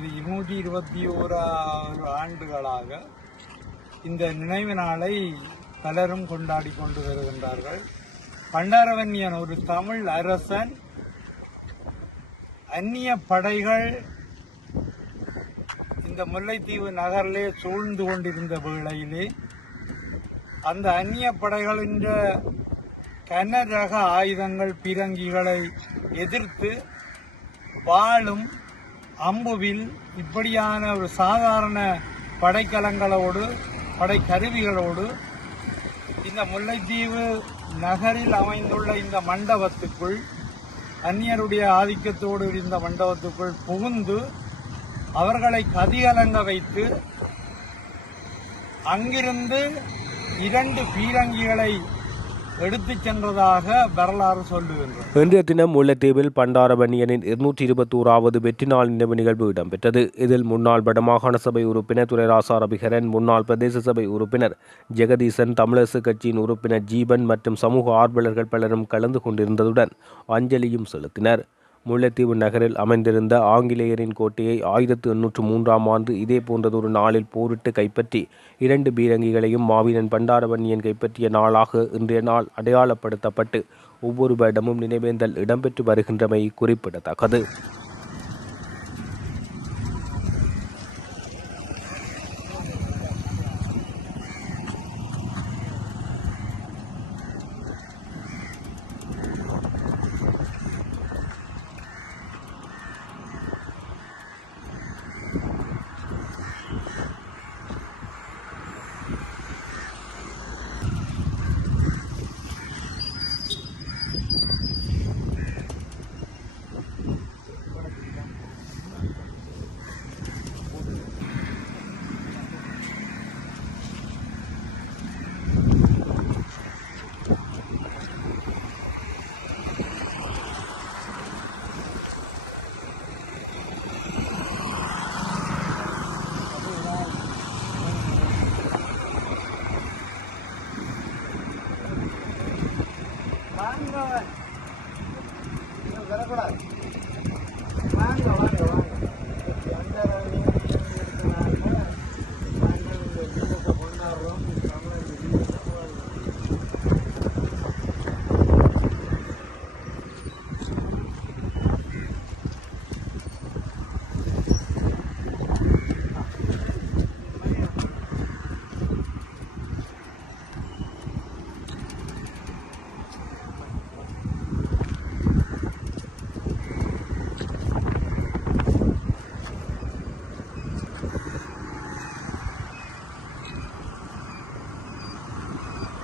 இருநூற்றி இருபத்தி ஓராறு ஆண்டுகளாக இந்த நினைவு நாளை பலரும் கொண்டாடி கொண்டு வருகின்றார்கள். பண்டாரவன்யன் ஒரு தமிழ் அரசன் அந்நிய படைகள் இந்த முல்லைத்தீவு நகரிலே சூழ்ந்து கொண்டிருந்த வேளையிலே அந்த அந்நிய படைகளின் கனரக ஆயுதங்கள் பீரங்கிகளை எதிர்த்து வாழும் அம்புவில் இப்படியான ஒரு சாதாரண படைக்கலங்களோடு படைக்கருவிகளோடு இந்த முல்லைத்தீவு நகரில் அமைந்துள்ள இந்த மண்டபத்துக்குள் அந்நியருடைய ஆதிக்கத்தோடு இருந்த மண்டபத்துக்குள் புகுந்து அவர்களை கதிகலங்க வைத்து அங்கிருந்து இரண்டு பீரங்கிகளை எடுத்து சென்றதாக வரலாறு சொல்லுகின்றது. இன்றைய தினம் முல்லைத்தீவில் பண்டாரபணியனின் இருநூற்றி இருபத்தோராவது வெற்றி நாள் நினைவு நிகழ்வு இடம்பெற்றது. இதில் முன்னாள் வடமாகாண சபை உறுப்பினர் துரைராசா ரபிகரன் முன்னாள் பிரதேச சபை உறுப்பினர் ஜெகதீசன் தமிழரசு கட்சியின் உறுப்பினர் ஜீவன் மற்றும் சமூக ஆர்வலர்கள் பலரும் கலந்து கொண்டிருந்ததுடன் அஞ்சலியும் செலுத்தினர். முல்லைத்தீவு நகரில் அமைந்திருந்த ஆங்கிலேயரின் கோட்டையை ஆயிரத்து எண்ணூற்று மூன்றாம் ஆண்டு இதே போன்றதொரு நாளில் போரிட்டு கைப்பற்றி இரண்டு பீரங்கிகளையும் மாவீரன் பண்டாரவன்னியன் கைப்பற்றிய நாளாக இன்றைய நாள் அடையாளப்படுத்தப்பட்டு ஒவ்வொரு வருடமும் நினைவேந்தல் இடம்பெற்று வருகின்றமை குறிப்பிடத்தக்கது.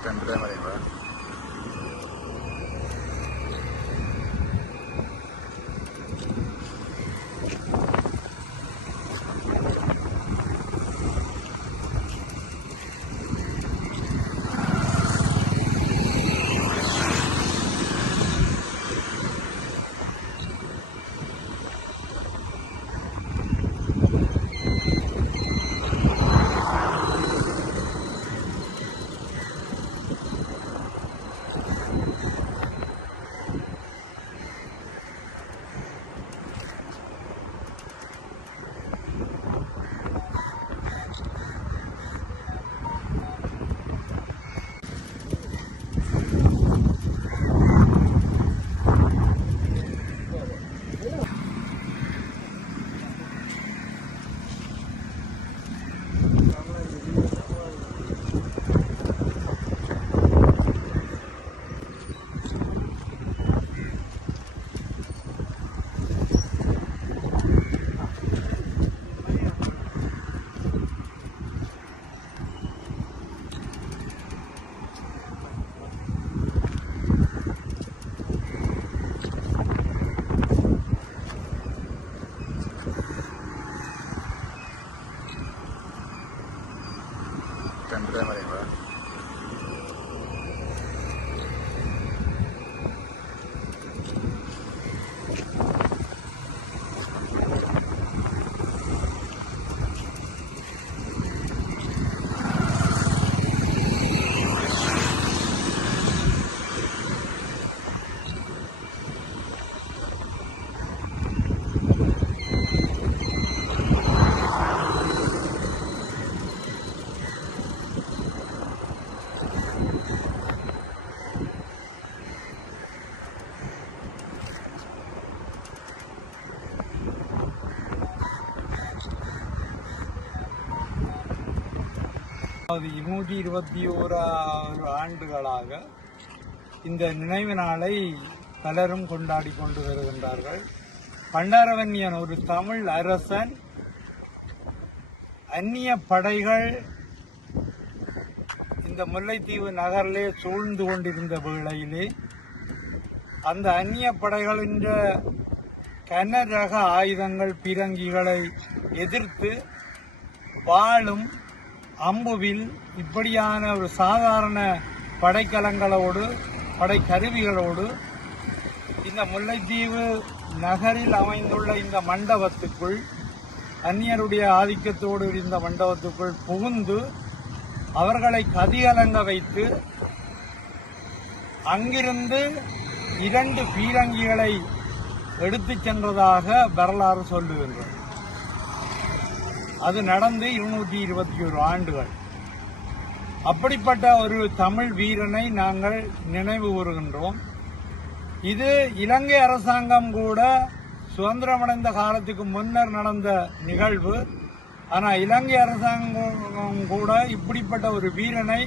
സെൻറ്ററിൽ പറയുമ്പോൾ രണ്ട് തേമരയും കൂടെ நூற்றி இருநூற்றி இருபத்தி ஓராறு ஆண்டுகளாக இந்த நினைவு நாளை பலரும் கொண்டாடி கொண்டு வருகின்றார்கள். பண்டாரவன்யன் ஒரு தமிழ் அரசன் அந்நிய படைகள் இந்த முல்லைத்தீவு நகரிலே சூழ்ந்து கொண்டிருந்த வேளையிலே அந்த அந்நிய படைகளின் கனரக ஆயுதங்கள் பீரங்கிகளை எதிர்த்து வாழும் அம்புவில் இப்படியான ஒரு சாதாரண படைக்கலங்களோடு படைக்கருவிகளோடு இந்த முல்லைத்தீவு நகரில் அமைந்துள்ள இந்த மண்டபத்துக்குள் அந்நியருடைய ஆதிக்கத்தோடு இருந்த மண்டபத்துக்குள் புகுந்து அவர்களை கதிகலங்க வைத்து அங்கிருந்து இரண்டு பீரங்கிகளை எடுத்துச் சென்றதாக வரலாறு சொல்லுகின்றது. அது நடந்து இருநூற்றி இருபத்தி ஒரு ஆண்டுகள். அப்படிப்பட்ட ஒரு தமிழ் வீரனை நாங்கள் நினைவு கூறுகின்றோம். இது இலங்கை அரசாங்கம் கூட சுதந்திரமடைந்த காலத்துக்கு முன்னர் நடந்த நிகழ்வு. ஆனால் இலங்கை அரசாங்கம் கூட இப்படிப்பட்ட ஒரு வீரனை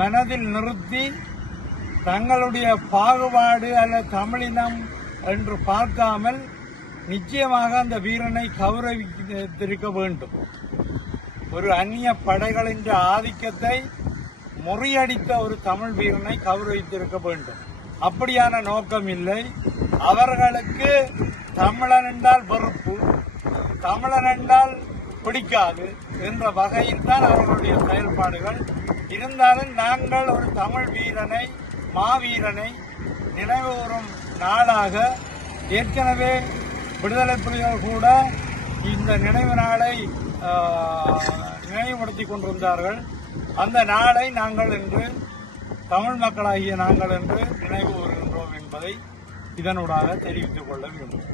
மனதில் நிறுத்தி தங்களுடைய பாகுபாடு அல்ல தமிழினம் என்று பார்க்காமல் நிச்சயமாக அந்த வீரனை கௌரவித்திருக்க வேண்டும். ஒரு அந்நிய படைகளின் ஆதிக்கத்தை முறியடித்த ஒரு தமிழ் வீரனை கௌரவித்திருக்க வேண்டும். அப்படியான நோக்கம் இல்லை. அவர்களுக்கு தமிழன் என்றால் வெறுப்பு தமிழன் என்றால் பிடிக்காது என்ற வகையில் தான் அவர்களுடைய செயல்பாடுகள். இருந்தாலும் நாங்கள் ஒரு தமிழ் வீரனை மாவீரனை நினைவுறும் நாளாக ஏற்கனவே விடுதலை புலிகள் கூட இந்த நினைவு நாளை நினைவுபடுத்தி கொண்டிருந்தார்கள். அந்த நாளை நாங்கள் என்று தமிழ் மக்களாகிய நாங்கள் என்று நினைவு கூறுகின்றோம் என்பதை இதனூடாக தெரிவித்துக் கொள்ள வேண்டும்.